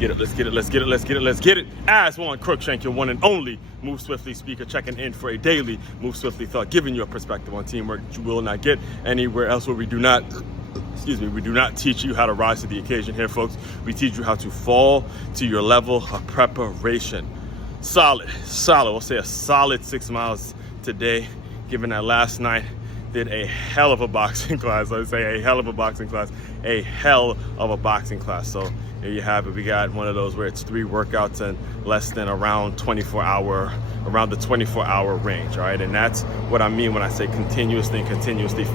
get it, let's get it, let's get it, let's get it, let's get it. As one Crookshank, your one and only Move Swiftly speaker, checking in for a daily Move Swiftly thought, giving you a perspective on teamwork you will not get anywhere else, where we do not teach you how to rise to the occasion here, folks. We teach you how to fall to your level of preparation. Solid, we'll say a solid 6 miles today, given that last night did a hell of a boxing class. Let's say a hell of a boxing class, So there you have it. We got one of those where it's 3 workouts in less than around the 24-hour range, all right? And that's what I mean when I say continuously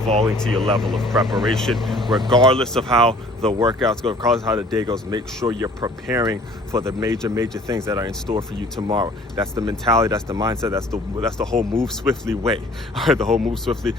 falling to your level of preparation, regardless of how the workouts go, regardless of how the day goes. Make sure you're preparing for the major things that are in store for you tomorrow. That's the mentality, that's the mindset, that's the whole Move Swiftly way. All right, the whole Move Swiftly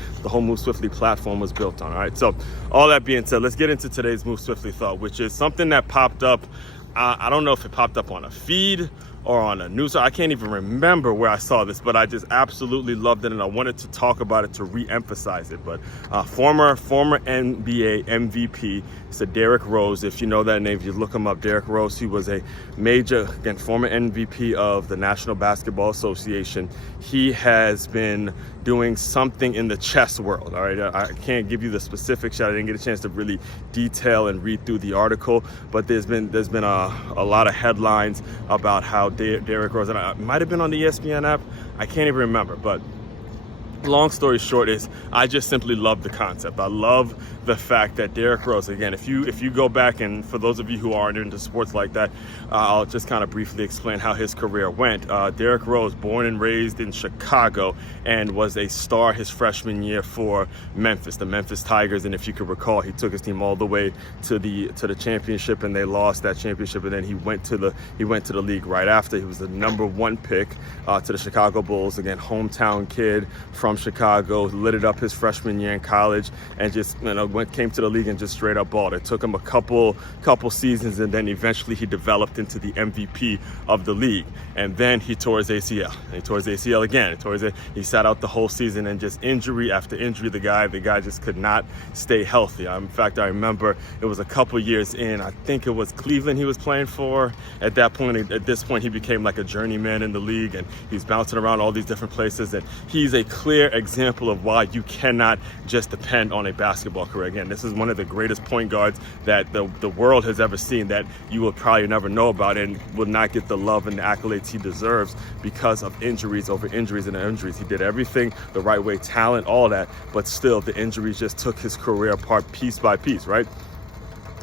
platform was built on. All right, so all that being said, let's get into today's Move Swiftly thought, which is something that popped up. I don't know if it popped up on a feed or on a news. I can't even remember where I saw this, but I just absolutely loved it, and I wanted to talk about it to re-emphasize it. But former NBA MVP, so Derrick Rose, if you know that name, if you look him up, Derrick Rose, he was a major, again, former MVP of the National Basketball Association. He has been doing something in the chess world, all right? I can't give you the specifics. I didn't get a chance to really detail and read through the article, but there's been a lot of headlines about how Derrick Rose, and it might have been on the ESPN app, I can't even remember, but long story short is I just simply love the concept. I love the fact that Derrick Rose, again, if you go back, and for those of you who aren't into sports like that, I'll just kind of briefly explain how his career went. Derrick Rose, born and raised in Chicago, and was a star his freshman year for the Memphis Tigers. And if you could recall, he took his team all the way to the championship, and they lost that championship. And then he went to the league right after. He was the #1 pick to the Chicago Bulls. Again, hometown kid from Chicago, lit it up his freshman year in college, and just came to the league and just straight up balled. It took him a couple seasons, and then eventually he developed into the MVP of the league. And then he tore his ACL. He tore his ACL again. He sat out the whole season, and just injury after injury, the guy just could not stay healthy. In fact, I remember it was a couple years in, I think it was Cleveland he was playing for. At this point, he became like a journeyman in the league, and he's bouncing around all these different places. And he's a clear example of why you cannot just depend on a basketball career. Again, this is one of the greatest point guards that the world has ever seen, that you will probably never know about, and will not get the love and the accolades he deserves because of injuries over injuries and injuries. He did everything the right way, talent, all that, but still the injuries just took his career apart piece by piece, right?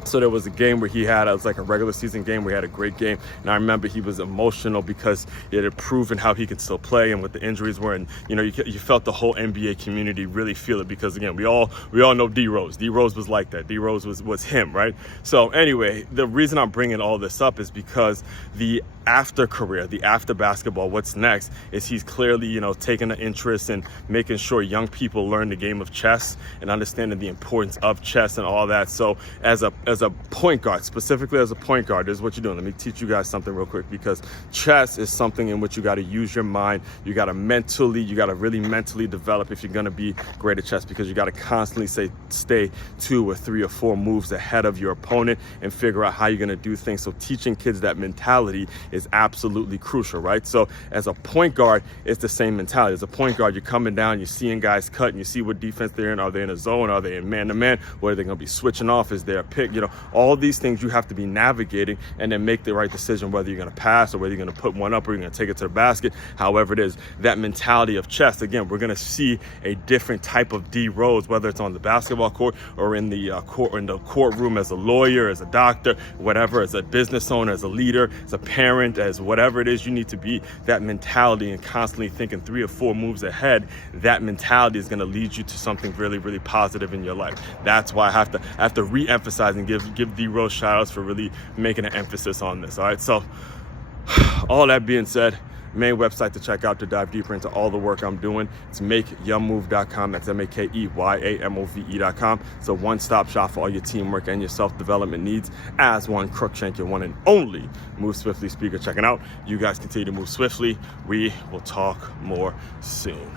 So there was a game where it was like a regular season game where he had a great game, and I remember he was emotional because he had proven how he could still play and what the injuries were, and you felt the whole NBA community really feel it, because again, we all know D Rose. D Rose was like that. D Rose was him, right? So anyway, the reason I'm bringing all this up is because the after career, the after basketball, what's next is he's clearly taking an interest in making sure young people learn the game of chess and understanding the importance of chess and all that. So as a point guard, specifically as a point guard, this is what you're doing. Let me teach you guys something real quick, because chess is something in which you got to use your mind. You got to really mentally develop if you're going to be great at chess, because you got to constantly stay 2 or 3 or 4 moves ahead of your opponent and figure out how you're going to do things. So teaching kids that mentality is absolutely crucial, right? So as a point guard, it's the same mentality. As a point guard, you're coming down, you're seeing guys cut, and you see what defense they're in. Are they in a zone? Are they in man-to-man? What are they going to be switching off? Is there a pick? All these things you have to be navigating, and then make the right decision whether you're going to pass or whether you're going to put one up or you're going to take it to the basket. However it is, that mentality of chess, again, we're going to see a different type of D Rose, whether it's on the basketball court or in the courtroom as a lawyer, as a doctor, whatever, as a business owner, as a leader, as a parent, as whatever it is you need to be. That mentality and constantly thinking 3 or 4 moves ahead, that mentality is going to lead you to something really, really positive in your life. That's why I have to re-emphasize and give D Rose shout outs for really making an emphasis on this. All right, so all that being said, main website to check out to dive deeper into all the work I'm doing, it's makeyoumove.com. That's MakeYamove.com. It's a one-stop shop for all your teamwork and your self-development needs. As one Crookshank, your one and only Move Swiftly speaker, checking out. You guys continue to move swiftly. We will talk more soon.